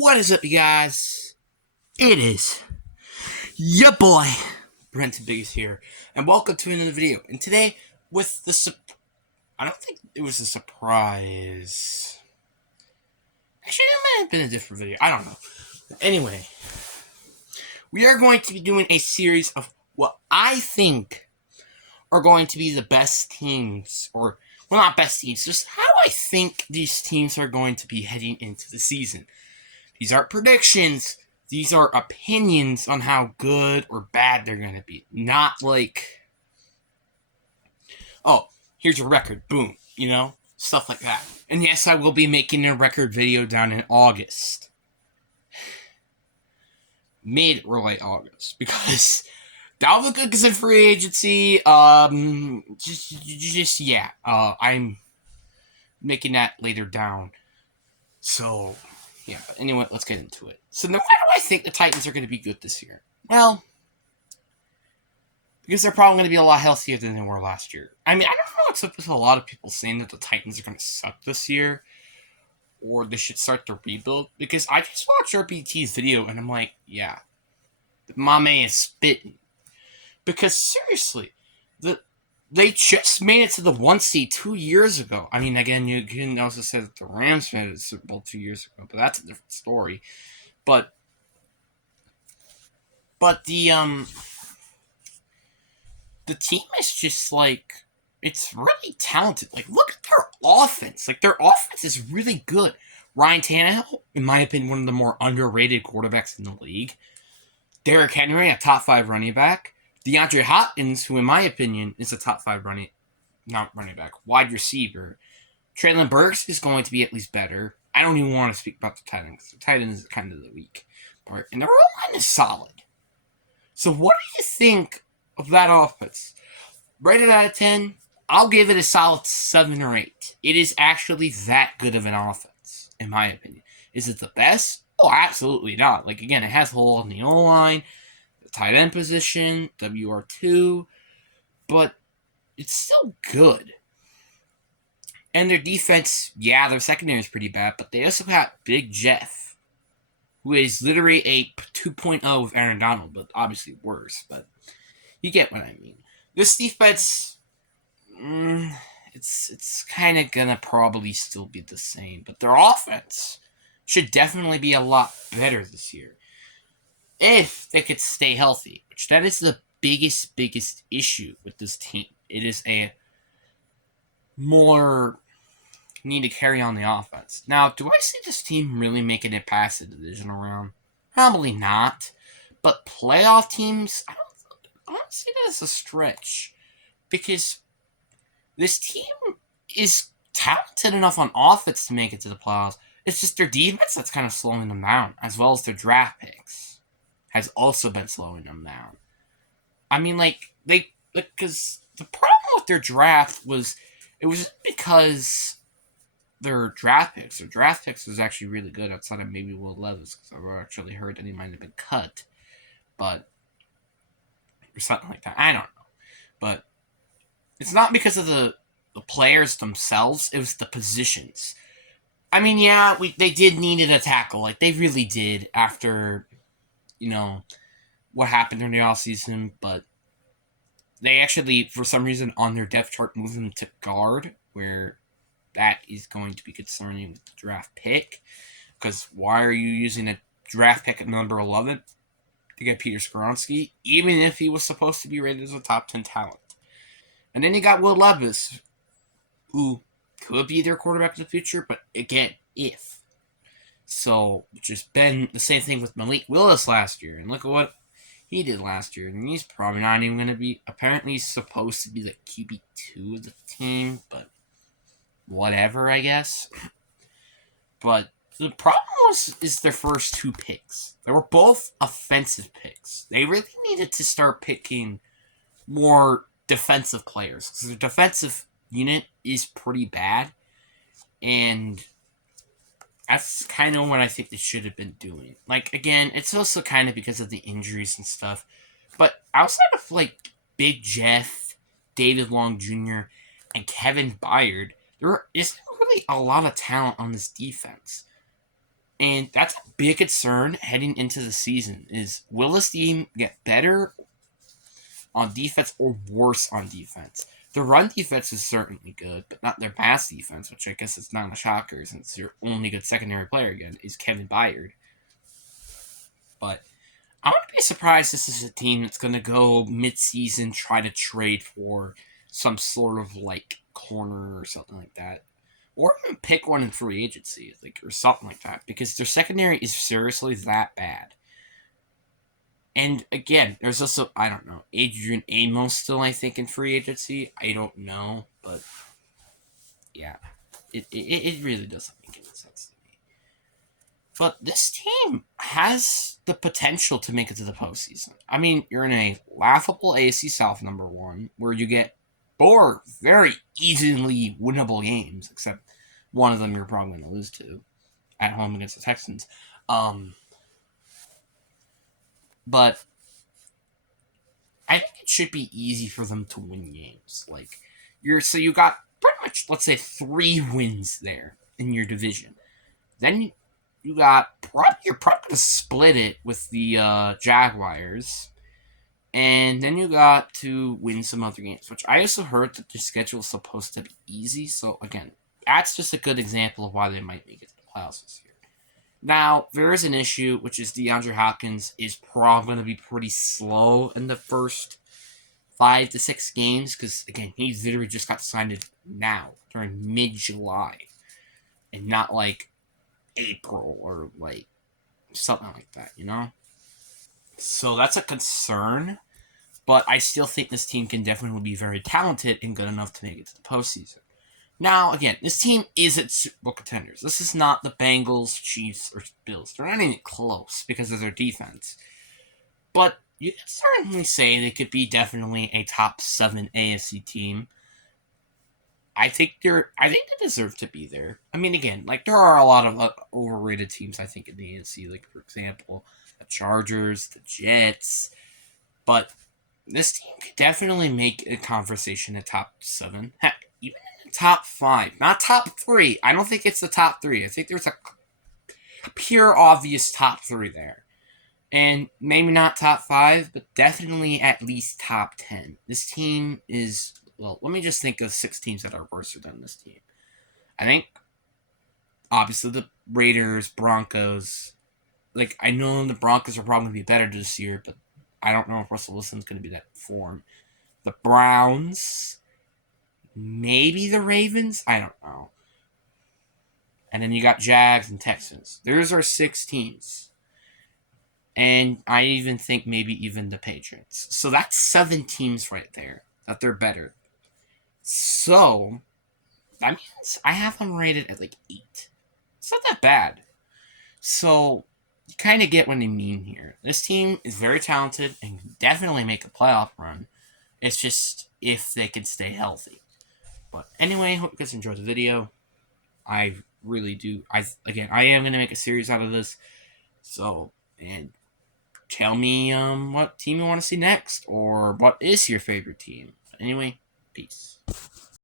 What is up, you guys? It is your boy, Brent Biggest here, and welcome to another video. And today, with I don't think it was a surprise. Actually, it might have been a different video. I don't know. But anyway, we are going to be doing a series of what I think are going to be the best teams, or, well, not best teams, just how I think these teams are going to be heading into the season. These aren't predictions. These are opinions on how good or bad they're going to be. Not like, oh, here's a record. Boom. Stuff like that. And yes, I will be making a record video down in August. Mid or late August. Because Dalvin Cook is in free agency. I'm making that later down. So, yeah, but anyway, let's get into it. So now, why do I think the Titans are going to be good this year? Well, because they're probably going to be a lot healthier than they were last year. I mean, I don't know what's up with a lot of people saying that the Titans are going to suck this year, or they should start the rebuild, because I just watched RBT's video, and I'm like, yeah, my man is spitting. Because, seriously, they just made it to the 1 seed 2 years ago. I mean, again, you can also say that the Rams made it to the Super Bowl 2 years ago, but that's a different story. But the team is just, like, it's really talented. Like, look at their offense. Like, their offense is really good. Ryan Tannehill, in my opinion, one of the more underrated quarterbacks in the league. Derrick Henry, a top 5 running back. DeAndre Hopkins, who in my opinion is a top 5 wide receiver. Treylon Burks is going to be at least better. I don't even want to speak about the tight end, because the tight end is kind of the weak part. And their O-line is solid. So what do you think of that offense? Rated out of 10, I'll give it a solid 7 or 8. It is actually that good of an offense, in my opinion. Is it the best? Oh, absolutely not. Like, again, it has hole in the O-line, the tight end position, WR2, but it's still good. And their defense, yeah, their secondary is pretty bad, but they also have Big Jeff, who is literally a 2.0 of Aaron Donald, but obviously worse, but you get what I mean. This defense, it's kind of gonna probably still be the same, but their offense should definitely be a lot better this year. If they could stay healthy, which that is the biggest issue with this team. It is a more need to carry on the offense. Now, do I see this team really making it past the divisional round? Probably not. But playoff teams, I don't see that as a stretch. Because this team is talented enough on offense to make it to the playoffs. It's just their defense that's kind of slowing them down, as well as their draft picks has also been slowing them down. I mean, because the problem with their draft was, it was because their draft picks was actually really good outside of maybe Will Levis, because I've actually heard that he might have been cut, but, or something like that. I don't know. But it's not because of the players themselves, it was the positions. I mean, yeah, they did needed a tackle. Like, they really did after, what happened during the offseason, but they actually, for some reason, on their depth chart, moved them to guard, where that is going to be concerning with the draft pick. Because why are you using a draft pick at number 11 to get Peter Skoronski, even if he was supposed to be rated as a top 10 talent? And then you got Will Levis, who could be their quarterback in the future, but again, if. So, which has been the same thing with Malik Willis last year, and look at what he did last year, and he's probably not even going to be, apparently he's supposed to be the QB2 of the team, but whatever, I guess. But the problem is their first 2 picks. They were both offensive picks. They really needed to start picking more defensive players, because their defensive unit is pretty bad, and that's kind of what I think they should have been doing. Like, again, it's also kind of because of the injuries and stuff, but outside of, like, Big Jeff, David Long Jr., and Kevin Byard, there isn't really a lot of talent on this defense. And that's a big concern heading into the season is will this team get better on defense or worse on defense? The run defense is certainly good, but not their pass defense, which I guess is not a shocker since your only good secondary player again is Kevin Byard. But I wouldn't be surprised this is a team that's going to go mid-season, try to trade for some sort of like corner or something like that. Or even pick one in free agency, like or something like that, because their secondary is seriously that bad. And again, there's also I don't know Adrian Amos still I think in free agency. I don't know, but yeah, it really doesn't make any sense to me. But this team has the potential to make it to the postseason. I mean, you're in a laughable AFC South #1 where you get 4 very easily winnable games, except one of them you're probably going to lose to at home against the Texans. But I think it should be easy for them to win games. Like you got pretty much let's say 3 wins there in your division. Then you're probably going to split it with the Jaguars, and then you got to win some other games. Which I also heard that the schedule is supposed to be easy. So again, that's just a good example of why they might make it to the playoffs this year. Now, there is an issue, which is DeAndre Hopkins is probably going to be pretty slow in the first 5 to 6 games because, again, he literally just got signed now during mid-July and not like April or like something like that, you know? So that's a concern, but I still think this team can definitely be very talented and good enough to make it to the postseason. Now, again, this team isn't Super Bowl contenders. This is not the Bengals, Chiefs, or Bills. They're not even close because of their defense. But you can certainly say they could be definitely a top 7 AFC team. I think they deserve to be there. I mean, again, like there are a lot of overrated teams. I think in the AFC, like for example, the Chargers, the Jets. But this team could definitely make a conversation at top 7. Heck, even top 5, not top 3. I don't think it's the top 3. I think there's a pure obvious top 3 there. And maybe not top 5, but definitely at least top 10. This team is, well, let me just think of 6 teams that are worse than this team. I think, obviously, the Raiders, Broncos. Like, I know the Broncos are probably going to be better this year, but I don't know if Russell Wilson's going to be that form. The Browns, maybe the Ravens, I don't know. And then you got Jags and Texans. Those are 6 teams. And I even think maybe even the Patriots. So that's 7 teams right there that they're better. So that means I have them rated at like 8. It's not that bad. So you kind of get what I mean here. This team is very talented and can definitely make a playoff run. It's just if they can stay healthy. But anyway, hope you guys enjoyed the video. I really do. I am going to make a series out of this. So, and tell me what team you want to see next or what is your favorite team. Anyway, peace.